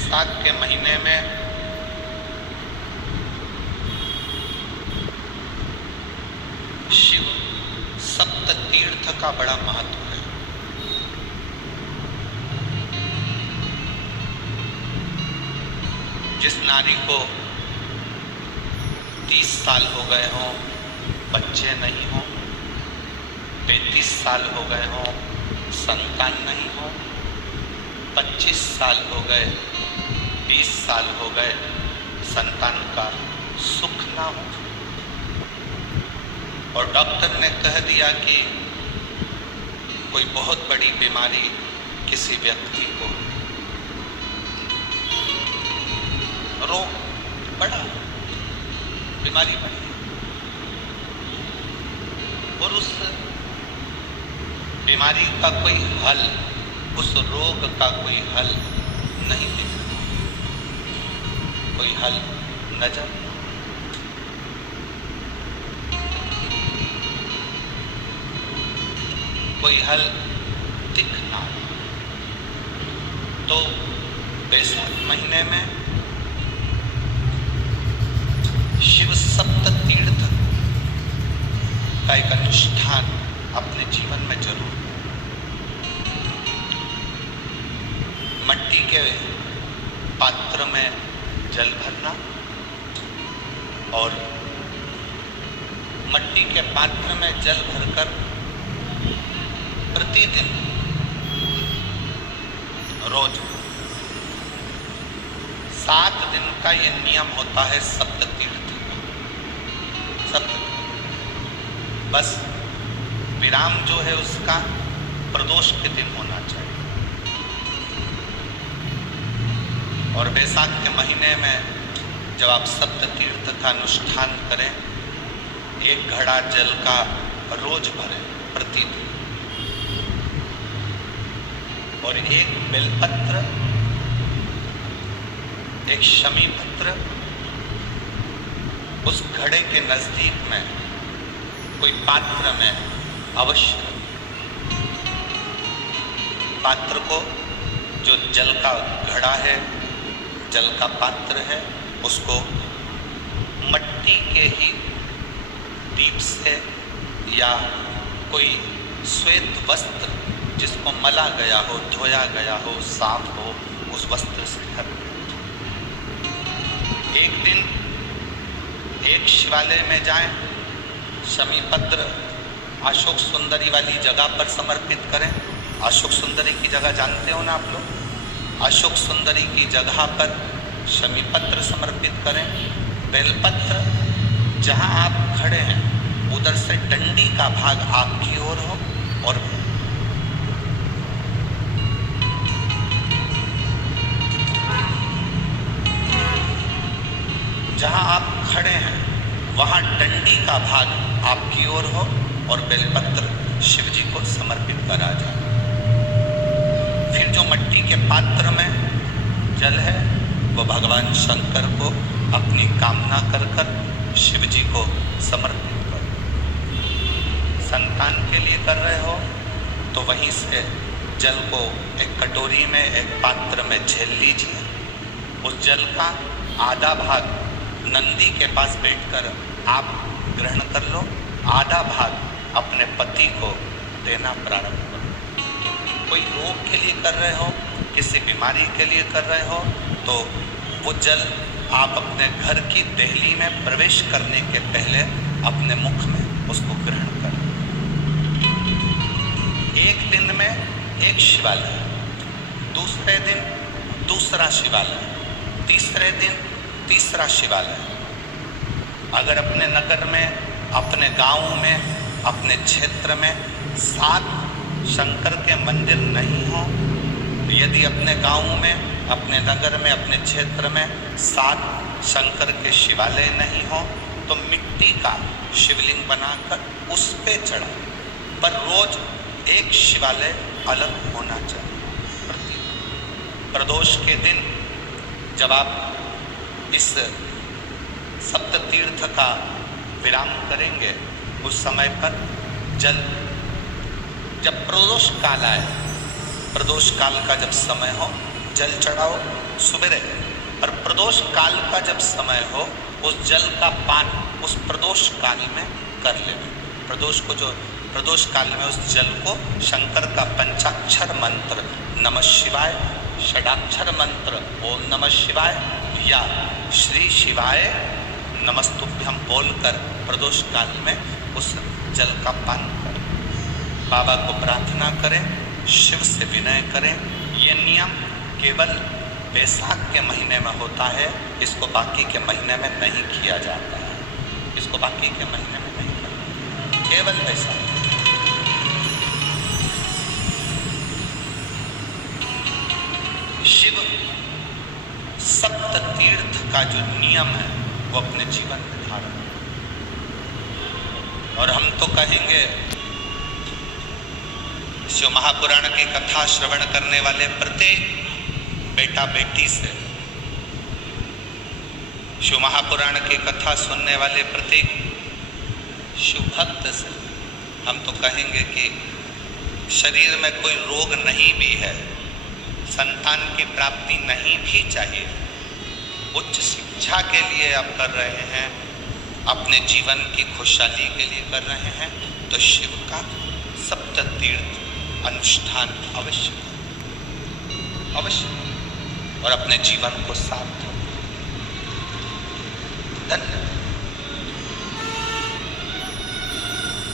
बैसाख के महीने में शिव सप्त तीर्थ का बड़ा महत्व है। जिस नारी को 30 साल हो गए हों, बच्चे नहीं हों, 35 साल हो गए हों, संतान नहीं हो, 25 साल हो गए, 20 साल हो गए, संतान का सुख ना हो, और डॉक्टर ने कह दिया कि कोई बहुत बड़ी बीमारी किसी व्यक्ति को, रोग बड़ा, बीमारी बड़ी, और उस बीमारी का कोई हल, उस रोग का कोई हल नहीं दिख रहा, कोई हल नजर, कोई हल दिखना। तो बैसाख महीने में शिव सप्त तीर्थ का एक अनुष्ठान अपने जीवन में जरूर। मट्टी के पात्र में जल भरना और मट्टी के पात्र में जल भरकर प्रतिदिन रोज 7 दिन का ये नियम होता है सप्त तीर्थ का। सप्त बस विराम जो है उसका प्रदोष के दिन होना चाहिए। और बैसाख के महीने में जब आप सप्त तीर्थ का अनुष्ठान करें, 1 घड़ा जल का रोज भरें प्रतिदिन, और 1 बेलपत्र, 1 शमी पत्र उस घड़े के नजदीक में कोई पात्र में अवश्य रखें। पात्र को, जो जल का घड़ा है, जल का पात्र है, उसको मट्टी के ही दीप से या कोई श्वेत वस्त्र जिसको मला गया हो, धोया गया हो, साफ हो, उस वस्त्र से ढक। एक दिन एक शिवालय में जाएं, शमी पत्र अशोक सुंदरी वाली जगह पर समर्पित करें। अशोक सुंदरी की जगह जानते हो ना आप लोग? अशोक सुंदरी की जगह पर शमी पत्र समर्पित करें। बेलपत्र, जहां आप खड़े हैं उधर से डंडी का भाग आपकी ओर हो, और जहां आप खड़े हैं वहां डंडी का भाग आपकी ओर हो, और बेलपत्र शिव जी को समर्पित करा जाए। फिर जो मट्टी के पात्र में जल है वो भगवान शंकर को अपनी कामना कर कर शिव जी को समर्पित करो। संतान के लिए कर रहे हो तो वहीं से जल को एक कटोरी में, एक पात्र में झेल लीजिए। उस जल का आधा भाग नंदी के पास बैठकर आप ग्रहण कर लो, आधा भाग अपने पति को देना प्रारंभ करो। कोई रोग के लिए कर रहे हो, किसी बीमारी के लिए कर रहे हो, तो वो जल आप अपने घर की देहली में प्रवेश करने के पहले अपने मुख में उसको ग्रहण करें। एक दिन में एक शिवालय, दूसरे दिन दूसरा शिवालय, तीसरे दिन तीसरा शिवालय। अगर अपने नगर में, अपने गांव में, अपने क्षेत्र में 7 शंकर के मंदिर नहीं हो, यदि अपने गांव में, अपने नगर में, अपने क्षेत्र में 7 शंकर के शिवालय नहीं हो, तो मिट्टी का शिवलिंग बनाकर उस पे चढ़ा, पर रोज एक शिवालय अलग होना चाहिए। प्रदोष के दिन जब आप इस सप्त तीर्थ का विराम करेंगे, उस समय पर जल, जब प्रदोष काल आए, प्रदोष काल का जब समय हो, जल चढ़ाओ, सुबह और प्रदोष काल का जब समय हो उस जल का पान उस प्रदोष काल में कर लेना। प्रदोष को जो प्रदोष काल में उस जल को शंकर का पंचाक्षर मंत्र नमः शिवाय, षडाक्षर मंत्र ओम नमः शिवाय या श्री शिवाय नमस्तुभ्यम बोलकर प्रदोष काल में उस जल का पान करें। बाबा को प्रार्थना करें, शिव से विनय करें। ये नियम केवल बैसाख के महीने में होता है, इसको बाकी के महीने में नहीं किया जाता है। इसको बाकी के महीने में नहीं करना, केवल बैसाख। शिव सप्त तीर्थ का जो नियम है वो अपने जीवन में धारण। और हम तो कहेंगे शिव महापुराण की कथा श्रवण करने वाले प्रत्येक बेटा बेटी से, शिव महापुराण की कथा सुनने वाले प्रत्येक शिव भक्त से हम तो कहेंगे कि शरीर में कोई रोग नहीं भी है, संतान की प्राप्ति नहीं भी चाहिए, उच्च शिक्षा के लिए आप कर रहे हैं, अपने जीवन की खुशहाली के लिए कर रहे हैं, तो शिव का सप्त तीर्थ अनुष्ठान अवश्य करें, अवश्य, और अपने जीवन को सार्थक। धन्यवाद।